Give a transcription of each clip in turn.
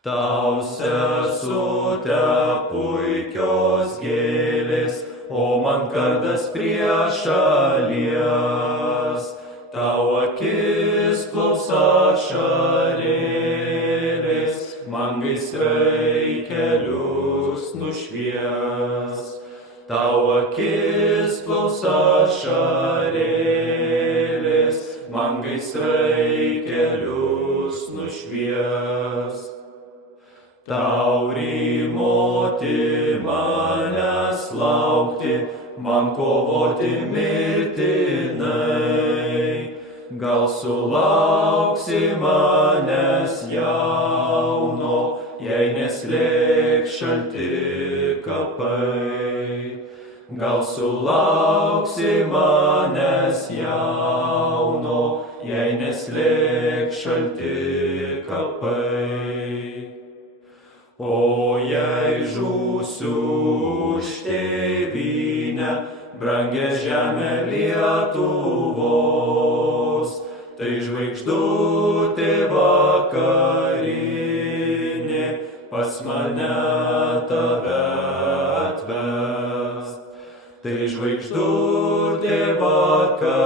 Tau sesute puikios gėlės, o man kardas prie šalies. Tau akis plausa šarėlės, man gaisrai kelius nušvies. Tau akis plausa šarėlės, man gaisrai kelius nušvies. Tau rymoti manęs laukti, man kovoti mirtinai. Gal sulauksi manęs jauno, jei neslėgs šalti kapai. Gal sulauksi manęs jauno, jei neslėgs šalti kapai. O jei žūsiu už tėvynę, brangią žemę Lietuvos, tai žvaigždutė vakarinė pas mane tave atves. Tai žvaigždutė vakarinė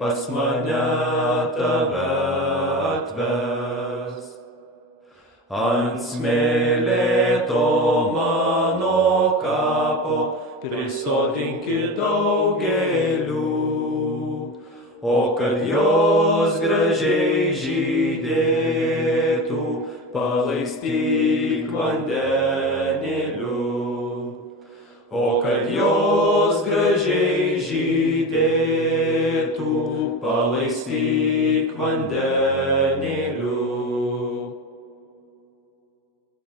pas mane tave atves. Ant smėlėto mano kapo prisodinkit daug gėlių, o kad jos gražiai žydėtų, palaistyk vandens.